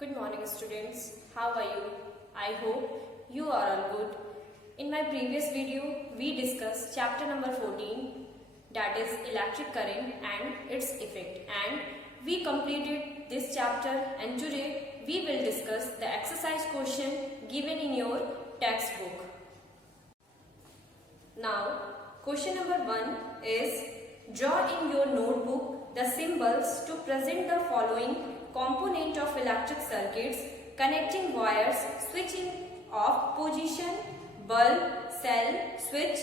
Good morning students. How are you? I hope you are all good. In my previous video, we discussed chapter number 14, that is electric current and its effect, and we completed this chapter, and today we will discuss the exercise question given in your textbook. Now, question number 1 is draw in your notebook the symbols to present the following component of electric circuits: connecting wires, switching off position, bulb, cell, switch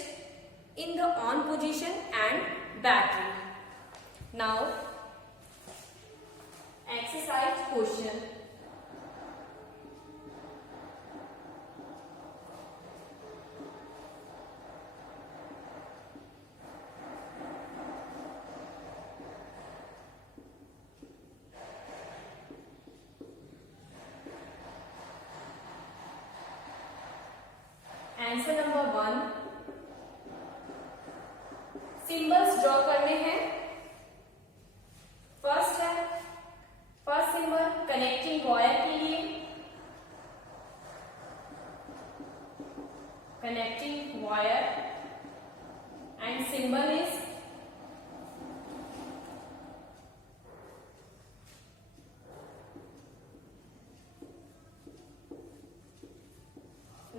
in the on position, and battery. Now, exercise question. Answer number 1, symbols draw करने हैं। First symbol connecting wire के लिए, connecting wire and symbol is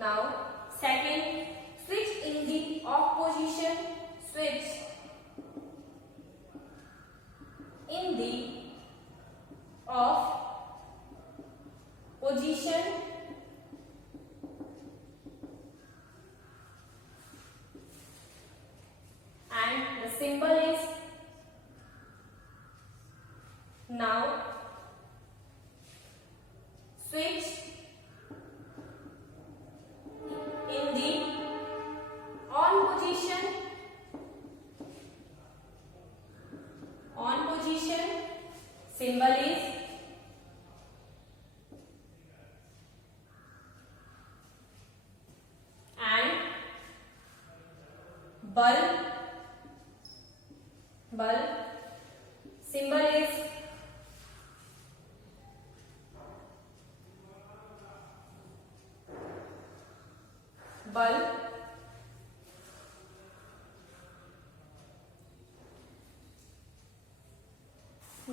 now. Second, switch in the off position, switch in the off position, and the symbol is now. Switch in the on position, symbol is and bulb, symbol is bulb.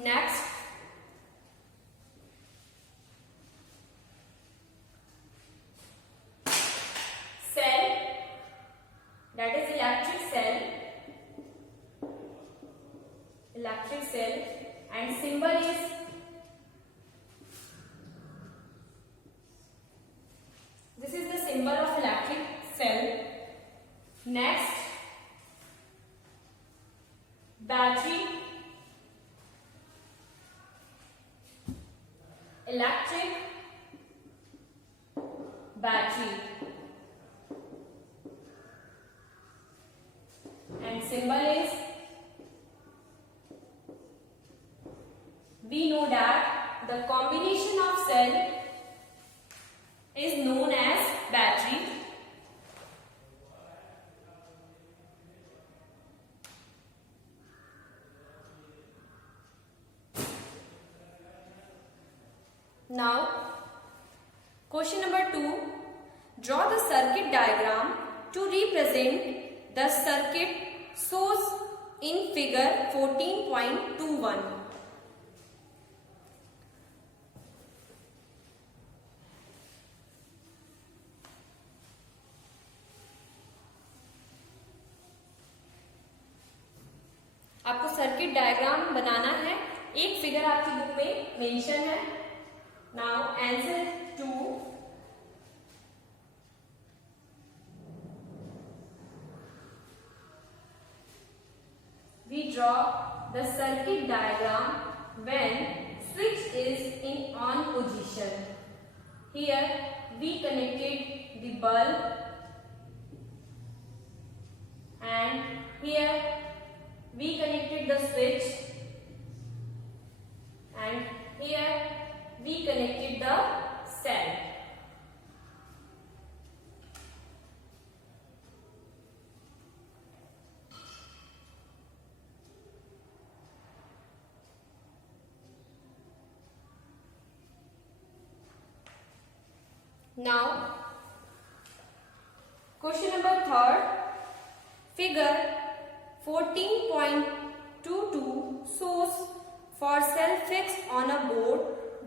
Next, cell, that is electric cell, and symbol is this is the symbol of electric cell. Next, battery, electric battery, and symbol is, we know that the combination of cell is known as battery. Now, question number 2, draw the circuit diagram to represent the circuit source in figure 14.21. आपको circuit diagram बनाना है, एक figure आपकी book में mention है। Now answer 2, we draw the circuit diagram when switch is in on position. Here we connected the bulb, and here we connected the switch, and here we connected the cell. Now, question number third, figure 14.22 shows for cell fixed on a board,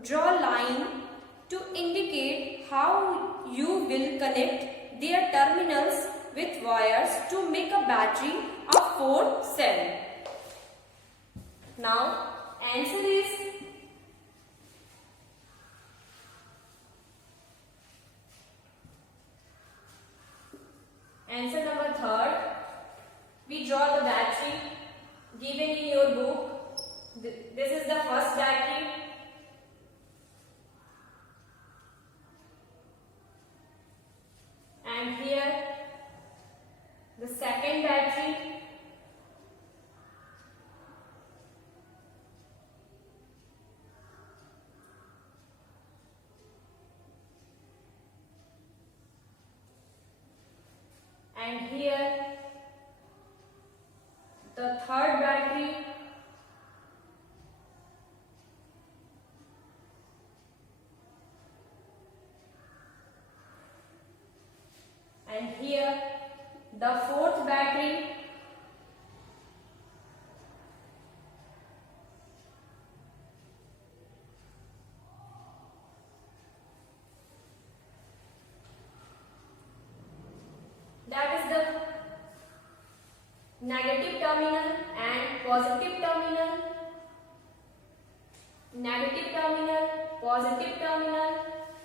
draw line to indicate how you will connect their terminals with wires to make a battery of 4 cells. Now, answer is answer number third. We draw the battery given in your book. This is the first battery. And here the second battery. And here the third battery. And here the fourth battery. That is the negative terminal and positive terminal. Negative terminal, positive terminal,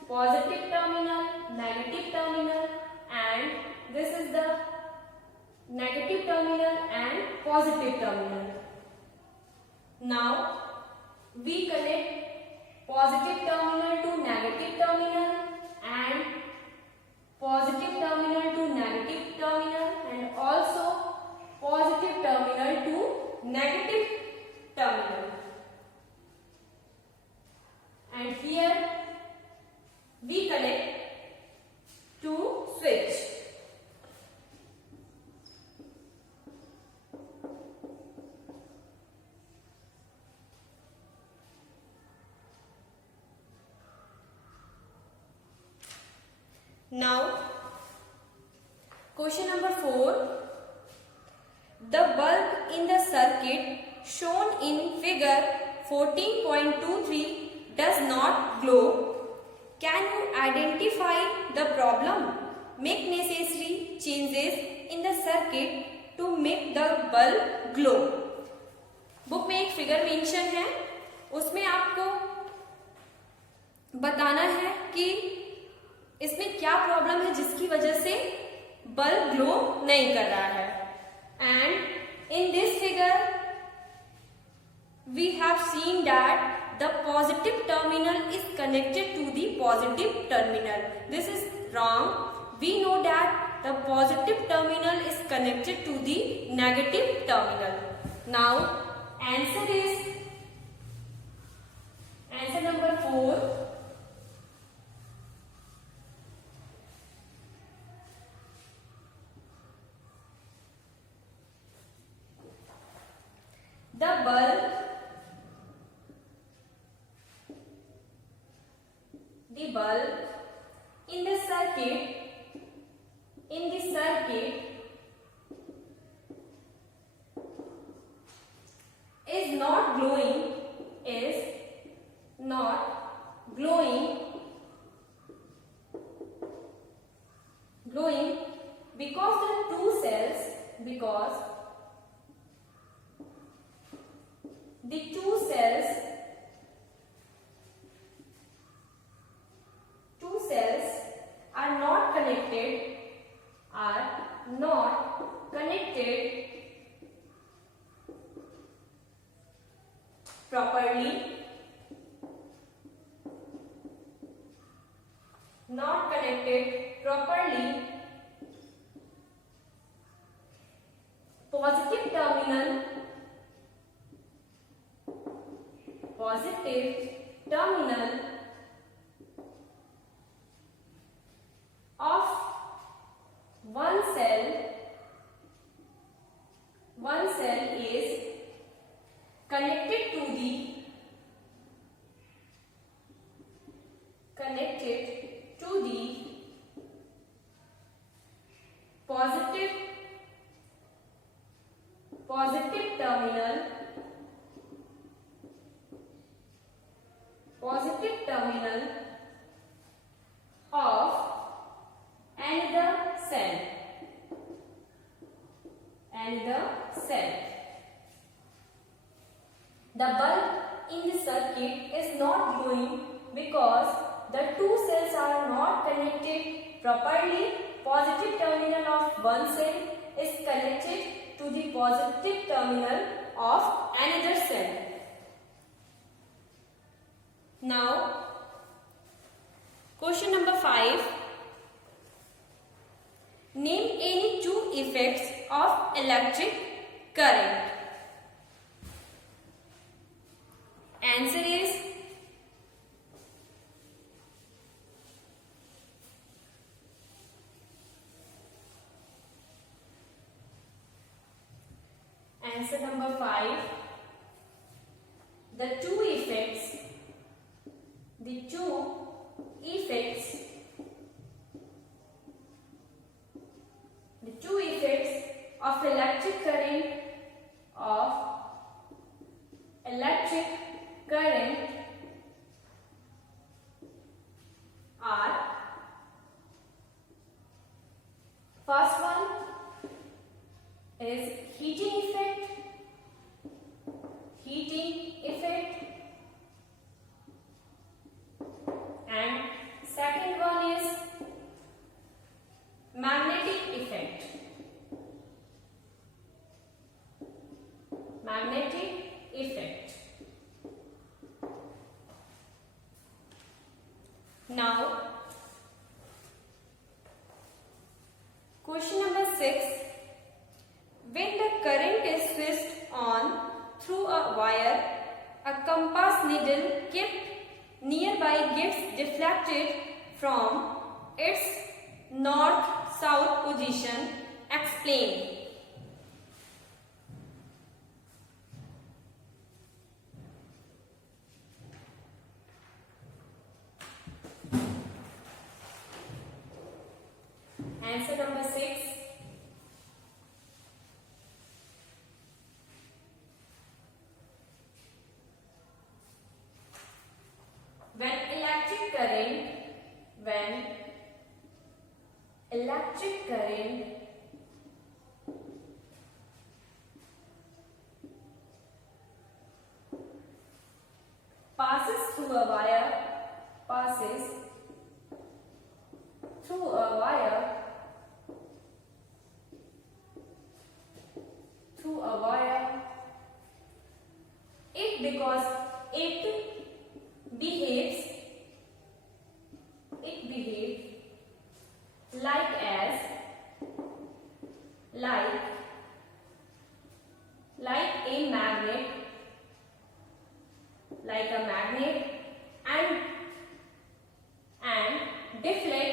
positive terminal, negative terminal, and this is the negative terminal and positive terminal. Now we connect positive terminal to negative terminal and positive terminal to negative terminal and also positive terminal to negative terminal. And here we connect to switch. Now, question number 4. The bulb in the circuit shown in figure 14.23 does not glow. Can you identify the problem? Make necessary changes in the circuit to make the bulb glow. Book में एक figure mention है, उसमें आपको बताना है कि इसमें क्या प्रॉब्लम है जिसकी वजह से बल्ब ग्लो नहीं कर रहा है. And in this figure we have seen that the positive terminal is connected to the positive terminal. This is wrong. We know that the positive terminal is connected to the negative terminal. Now, answer is answer number 4. The bulb in the circuit is not glowing because the two cells are not connected properly. Positive terminal of one cell is connected to the terminal of another cell. The bulb in the circuit is not glowing because the two cells are not connected properly. Positive terminal of one cell is connected to the positive terminal of another cell. Now, question number 5. Name any two effects of electric current. Answer is answer number 5. The two effects of electric current are, first one is heating effect, and second one is magnetic effect. Now, question number 6. When the current is switched on through a wire, a compass needle kept nearby gets deflected from its north-south position. Explain. Answer number 6. When electric current passes through a wire, because it behaves like a magnet and deflects the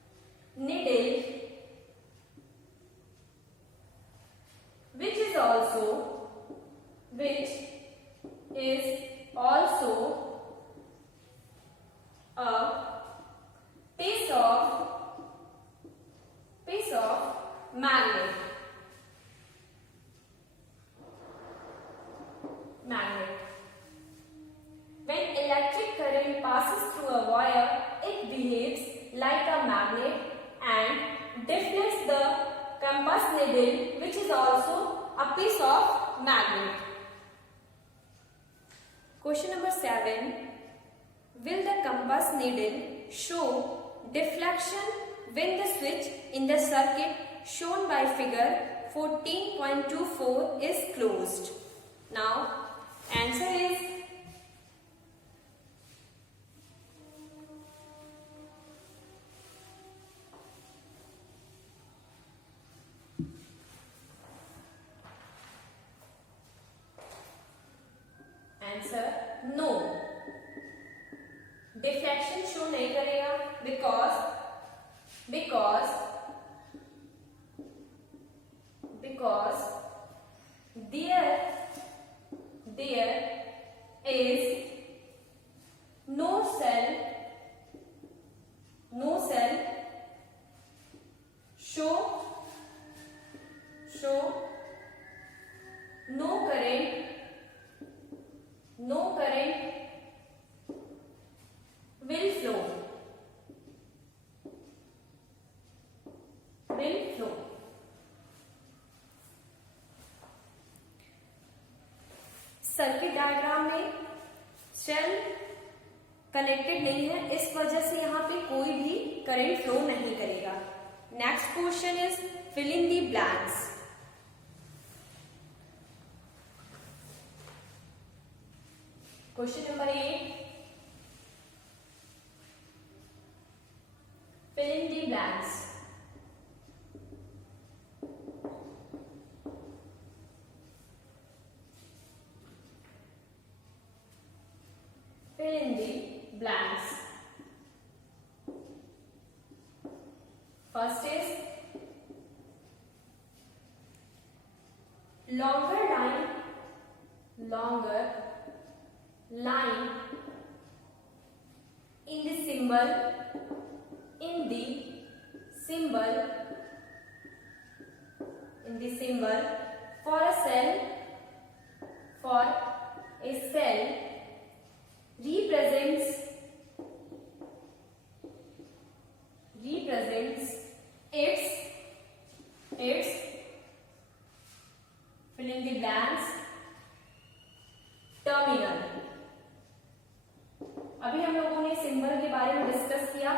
compass needle, which is also a piece of magnet. When electric current passes through a wire, it behaves like a magnet and deflects the compass needle, which is also a piece of magnet. Question number 7. Will the compass needle show deflection when the switch in the circuit shown by figure 14.24 is closed? Now, answer is no. Deflection show नहीं करेगा because there is no cell circuit diagram में shell connected नहीं है, इस वजह से यहाँ पे कोई भी करंट फ्लो नहीं करेगा। Next question is fill in the blanks. Question number 8, fill in the blanks. Fill in the blanks. First is longer line in the symbol for a cell represents its fill in the blanks terminal. अभी हम लोगों ने symbol के बारे में discuss किया।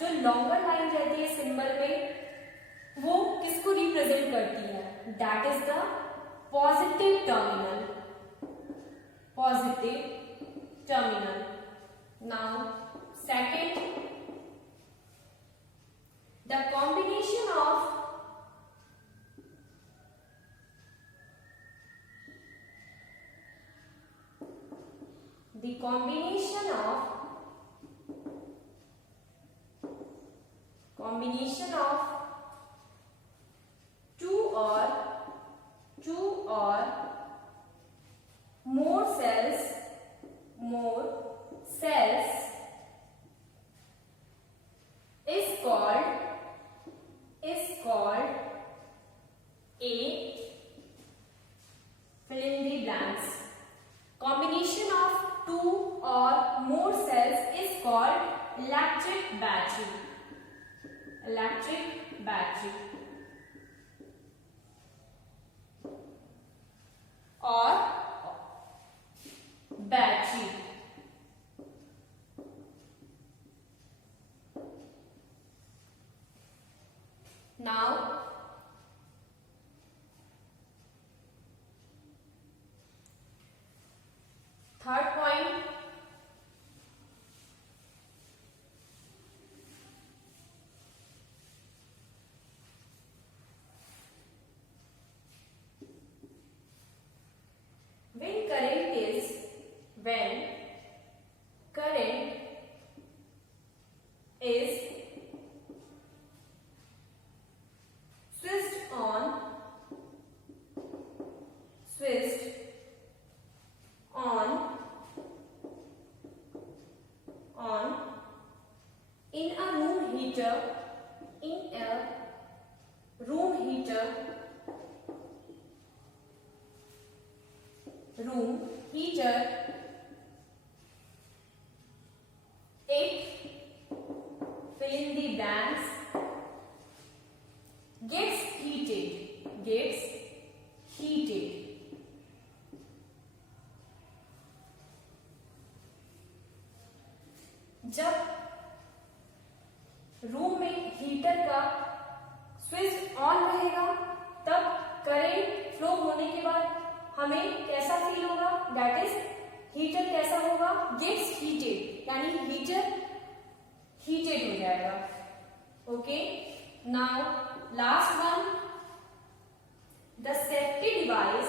जो longer line रहती है सिंबल में वो किसको रिप्रेजेंट करती है? That is the positive terminal. Now second, the combination of two or more cells is called a fill in the blanks. Combination of two or more cells is called electric battery or battery. Now third point, when current is switched on in a room heater it fill in the blanks gets heated जब room में heater का switch on रहेगा तब current flow होने के बाद हमें कैसा फील होगा? दैट इज हीटर कैसा होगा? गेट्स हीटेड, यानी हीटर हीटेड हो जाएगा। Okay, now last one, the safety device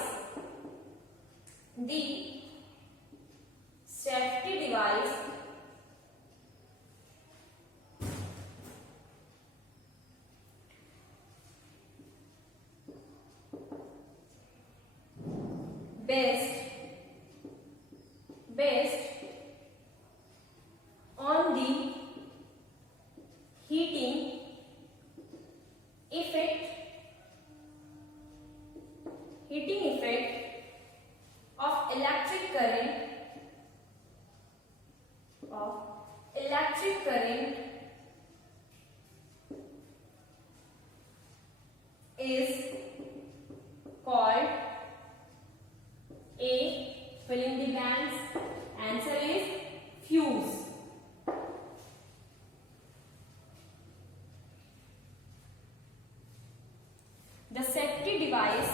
based on the heating effect of electric current is called a fill device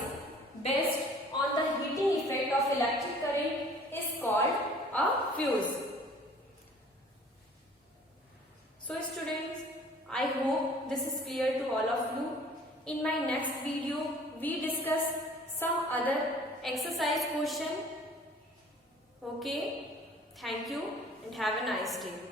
based on the heating effect of electric current is called a fuse. So students, I hope this is clear to all of you. In my next video, we discuss some other exercise question. Okay, thank you and have a nice day.